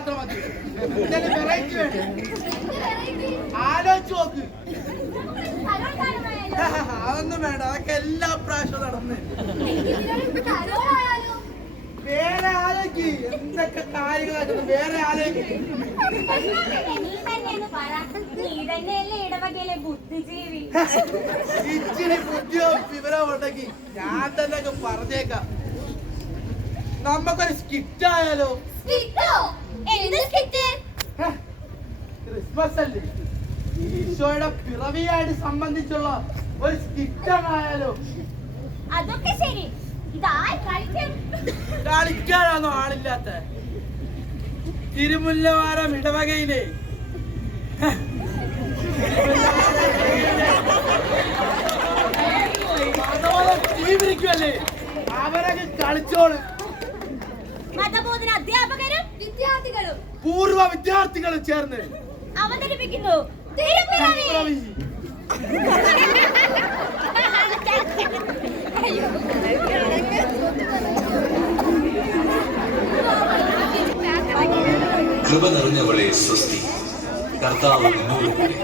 മാത്രം മതി. വെറൈറ്റി വേണം ആലോചിച്ച് നോക്ക്. അതൊന്നും വേണ്ട. അതൊക്കെ എല്ലാ പ്രാവശ്യവും നടന്ന്. വേറെ ആലോചിക്ക്. എന്തൊക്കെ കാര്യങ്ങളാക്കുന്നു വേറെ ആലോചിക്ക്. ഇച്ചിരി ബുദ്ധിയോ വിവരമോ ഉണ്ടെങ്കിൽ ഞാൻ തന്നെ പറഞ്ഞേക്കാം. നമുക്കൊരു സ്കിറ്റ്? ആയാലോ ഹ, ക്രിസ്മസ് അല്ലേ ഈശോയുടെ പിറവിയായിട്ട് സംബന്ധിച്ചുള്ള ഒരു സ്കിറ്റ് ആയാലോ അതൊക്കെ ശരി. കളിക്കാനാണോ ആളില്ലാത്ത. തിരുമുല്ലവാരം ഇടവകയിലെ. അവരൊക്കെ കളിച്ചോൾ. അധ്യാപകരും വിദ്യാർത്ഥികളും പൂർവ വിദ്യാർത്ഥികളും ചേർന്ന്. അവതരിപ്പിക്കുന്നു. കൃപ നിറഞ്ഞവളെ സ്വസ്തി. കർത്താവ് നിന്നോടുകൂടെ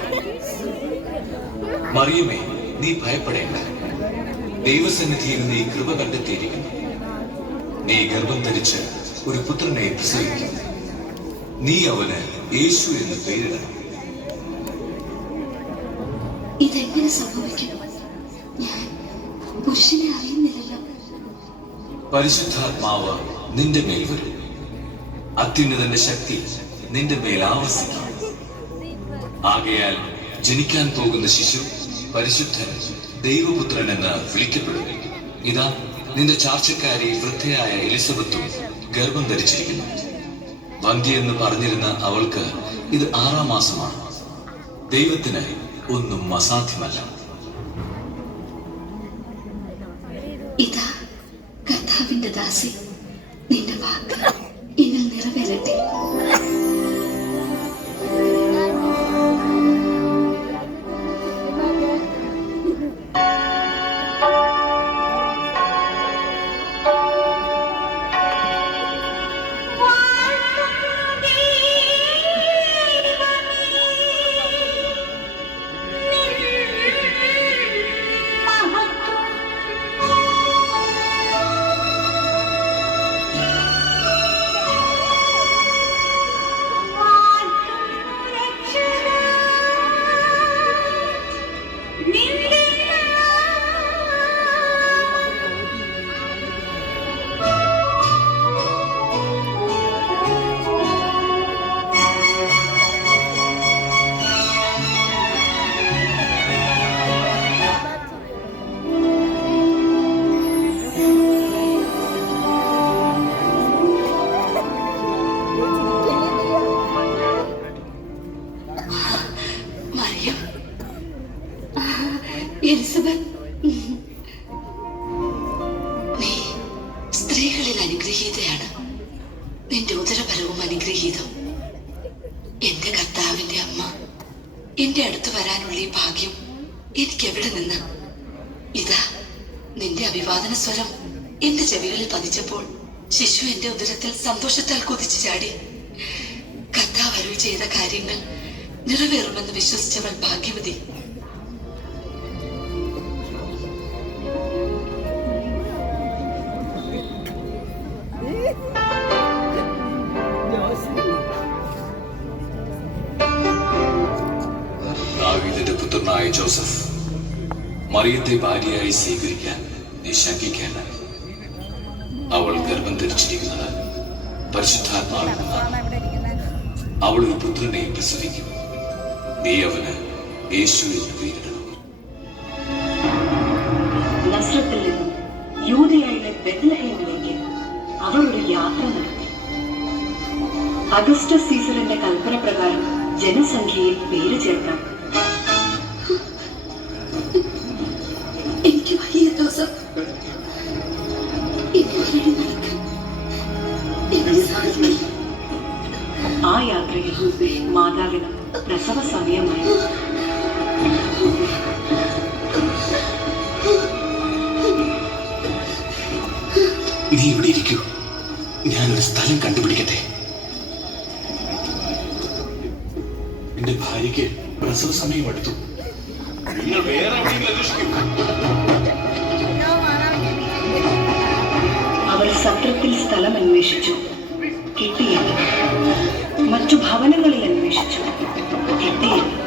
മറിയുമേ നീ ഭയപ്പെടേണ്ട. ദൈവസന്നിധിയിൽ നീ കൃപ കണ്ടെത്തിയിരിക്കുന്നു. നീ ഗർഭം ധരിച്ച് ഒരു പുത്രനെ പ്രസവിക്കും. നീ അവന് യേശു എന്ന് പേരിടണം. ഇതെങ്ങനെ സംഭവിക്കും? ഞാൻ പുരുഷനെ അറിയുന്നില്ലല്ലോ. പരിശുദ്ധാത്മാവ് നിന്റെ മേൽ വരും. അത്യുന്നതന്റെ ശക്തി നിന്റെ മേൽ ആവസിക്കും. ആകയാൽ ജനിക്കാൻ പോകുന്ന ശിശു പരിശുദ്ധൻ ദൈവപുത്രൻ എന്ന് വിളിക്കപ്പെടും ഇതാ നിന്റെ ചാർച്ചക്കാരി വൃദ്ധയായ എലിസബത്തും ഗർഭം ധരിച്ചിരിക്കുന്നു. വന്ധ്യ എന്ന് പറഞ്ഞിരുന്ന അവൾക്ക് ഇത് ആറാം മാസമാണ്. ദൈവത്തിന് ഒന്നും അസാധ്യമല്ല. ഇതാ നിന്റെ അഭിവാദന സ്വരം എന്റെ ചെവികളിൽ പതിച്ചപ്പോൾ ശിശു എന്റെ ഉദരത്തിൽ സന്തോഷത്താൽ കുതിച്ചു ചാടി. കർത്താവ് അരുൾ ചെയ്ത കാര്യങ്ങൾ നിറവേറുമെന്ന് വിശ്വസിച്ചവൾ ഭാഗ്യവതി. പുത്രനായ ജോസഫ് മറിയത്തെ ഭാര്യയായി സ്വീകരിക്കാൻ നീ ശങ്കിക്കേണ്ട. അവൾ ഗർഭം ധരിച്ചിരിക്കുന്നത് പരിശുദ്ധാത്മാവിൽ അവൾ ഒരു പുത്രനെ പ്രസവിക്കും. നീ അവന് യേശു എന്ന് പേരിടണം അവർ യാത്ര നടത്തി. അഗസ്റ്റസ് സീസറിന്റെ കൽപ്പന പ്രകാരം ജനസംഖ്യയിൽ പേര് ചേർക്കാൻ എന്റെ ഭാര്യയ്ക്ക് പ്രസവ സമയം എടുത്തു. നിങ്ങൾ വേറെ അവർ സത്രത്തിൽ സ്ഥലം അന്വേഷിച്ചു. കിട്ടിയില്ല. മറ്റു ഭവനങ്ങളിൽ അന്വേഷിച്ചു. കിട്ടിയില്ല.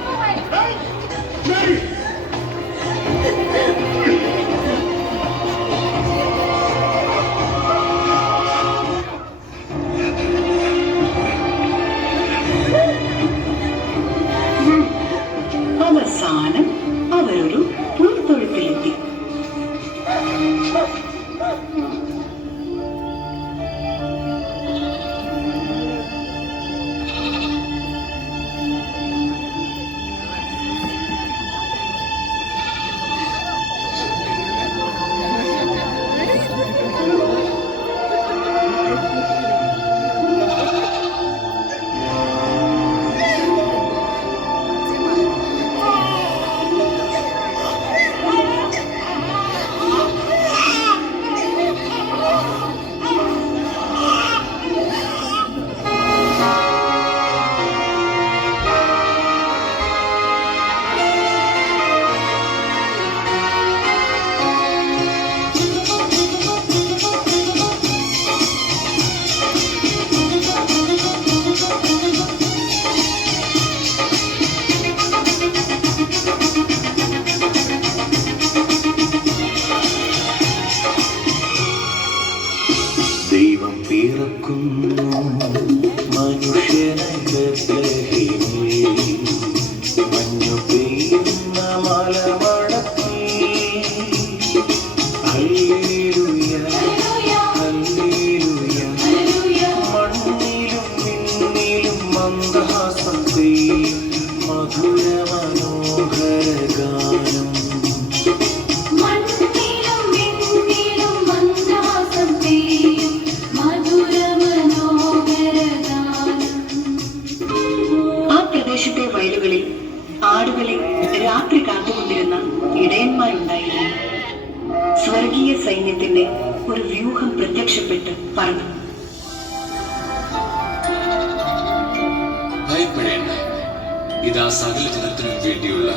സകല ജനത്തിനും വേണ്ടിയുള്ള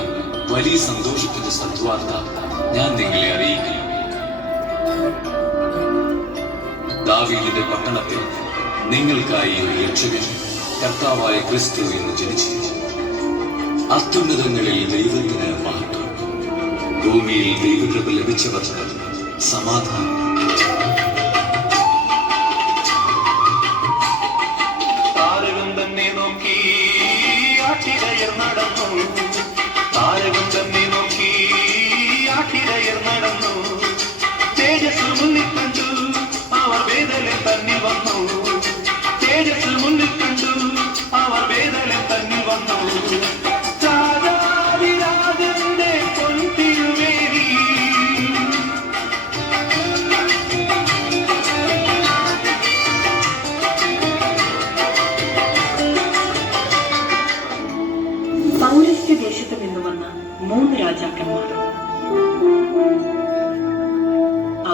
വലിയ സന്തോഷത്തിന്റെ സദ്വാർത്ത ഞാൻ നിങ്ങളെ അറിയിക്കുന്നു. ദാവീദിന്റെ പട്ടണത്തിൽ നിങ്ങൾക്കായി ഒരു രക്ഷകൻ കർത്താവായ ക്രിസ്തു എന്ന് ജനിച്ചിരിക്കുന്നു. അത്യുന്നതങ്ങളിൽ ദൈവത്തിന് മഹത്വം. ഭൂമിയിൽ ദൈവകൃപ ലഭിച്ചവർക്ക് സമാധാനം. തേജസ് മുന്നിൽ കണ്ടു. അവർ വേദന തന്നിൽ വന്നു. തേജസ് മുന്നിൽ കണ്ടു. അവർ വേദന തന്നിൽ വന്നു.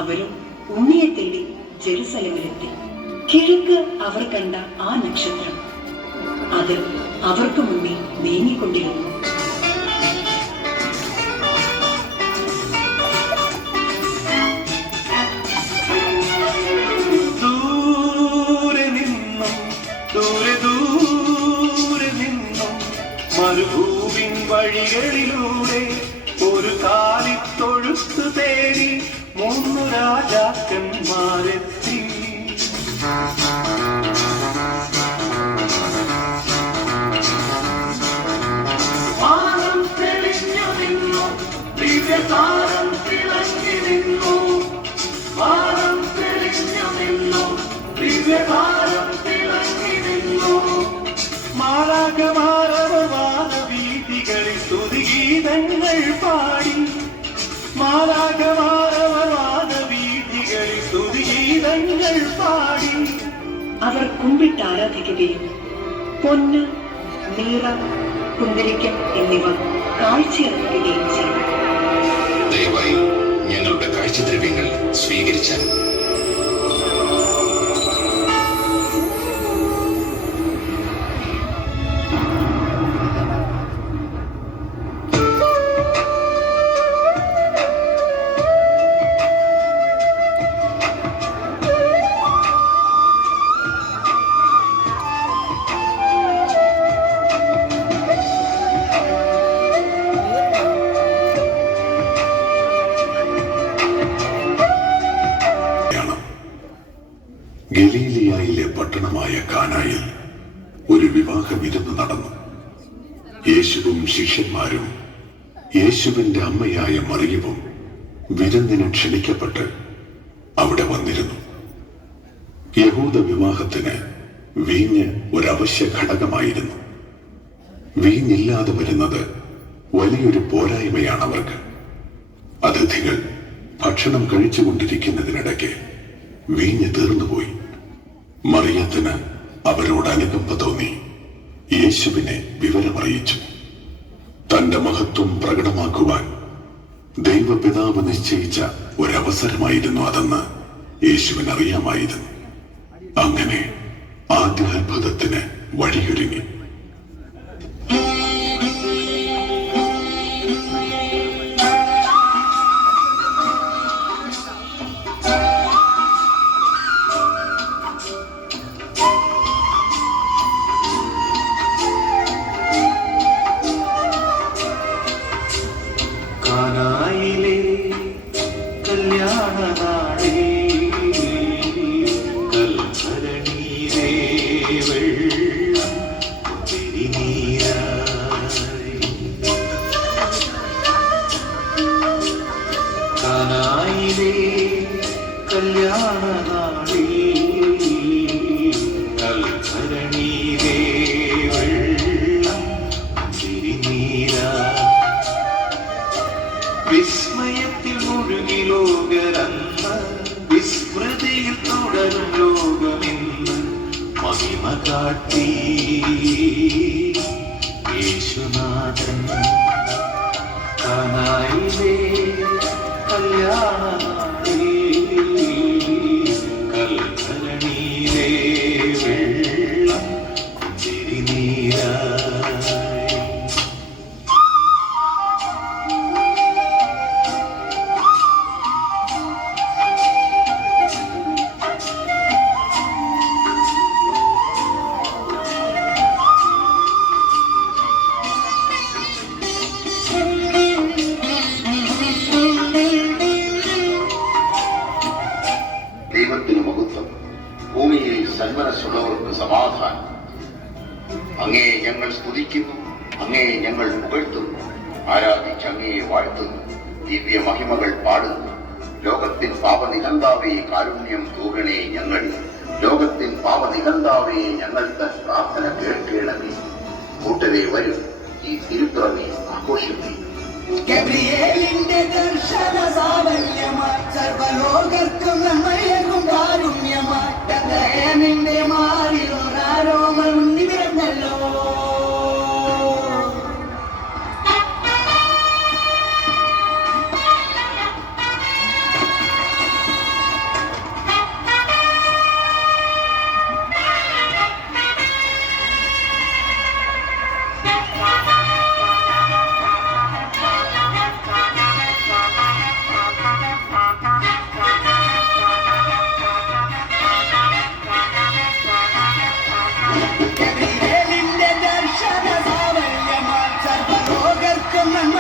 അവരും ഉണ്ണിയെ തേടി ജെറുസലമിലെത്തി. കിഴക്ക് അവർ കണ്ട ആ നക്ഷത്രം. അത് അവർക്ക് മുന്നിൽ നീങ്ങിക്കൊണ്ടിരുന്നു. മരുഭൂമിൻ വഴികളിലൂടെ ഒരു കാലി തൊഴുത്തു തേടി മൂന്നു രാജാക്കന്മാരെത്തി. Come തെളിഞ്ഞു നിന്നു തിളങ്ങി നിന്നു. തെളിഞ്ഞു നിന്നു തിളങ്ങി നിന്നു. കുമ്പിട്ട് ആരാധിക്കുകയും പൊന്ന് നീളം കുന്തിരിക്കം എന്നിവ കാഴ്ചയർപ്പിക്കുകയും ചെയ്തു. ദയവായി ഞങ്ങളുടെ കാഴ്ചദ്രവ്യങ്ങൾ സ്വീകരിച്ചാൽ ഗലീലിയായിലെ പട്ടണമായ കാനായിൽ ഒരു വിവാഹ വിരുന്ന് നടന്നു. യേശുവും ശിഷ്യന്മാരും യേശുവിന്റെ അമ്മയായ മറിയവും വിരുന്നിന് ക്ഷണിക്കപ്പെട്ട് അവിടെ വന്നിരുന്നു. യഹൂദ വിവാഹത്തിന് വീഞ്ഞ് ഒരവശ്യ ഘടകമായിരുന്നു. വീഞ്ഞില്ലാതെ വരുന്നത് വലിയൊരു പോരായ്മയാണ് അവർക്ക്. അതിഥികൾ ഭക്ഷണം കഴിച്ചുകൊണ്ടിരിക്കുന്നതിനിടയ്ക്ക് വീഞ്ഞ് തീർന്നുപോയി. മറിയത്തിന് അവരോട് അനുകമ്പ തോന്നി. യേശുവിനെ വിവരമറിയിച്ചു. തന്റെ മഹത്വം പ്രകടമാക്കുവാൻ ദൈവപിതാവ് നിശ്ചയിച്ച ഒരവസരമായിരുന്നു അതെന്ന് യേശുവിന് അറിയാമായിരുന്നു അങ്ങനെ ആദ്യ അത്ഭുതത്തിന് വഴിയൊരുങ്ങി. കാട്ടി. യേശുനാഥൻ കനായിലെ കല്യാണനാളേ പാപനികന്താവേ കാരുണ്യം തൂകണേ ഞങ്ങൾ. ലോകത്തിൻ പാപനികന്താവേ ഞങ്ങളുടെ പ്രാർത്ഥന കേൾക്കണമേ. കൂട്ടരെ വരും ഈ തിരുപ്പിറവെ ആഘോഷിക്കേ ഗബ്രിയേലിന്റെ ദർശന സാവല്യമായി സർവലോകർക്കും നമ്മയകും കാരുണ്യമായി. ബത്ലഹേമിന്റെ മാറിലൊരാരോമൽ Amen.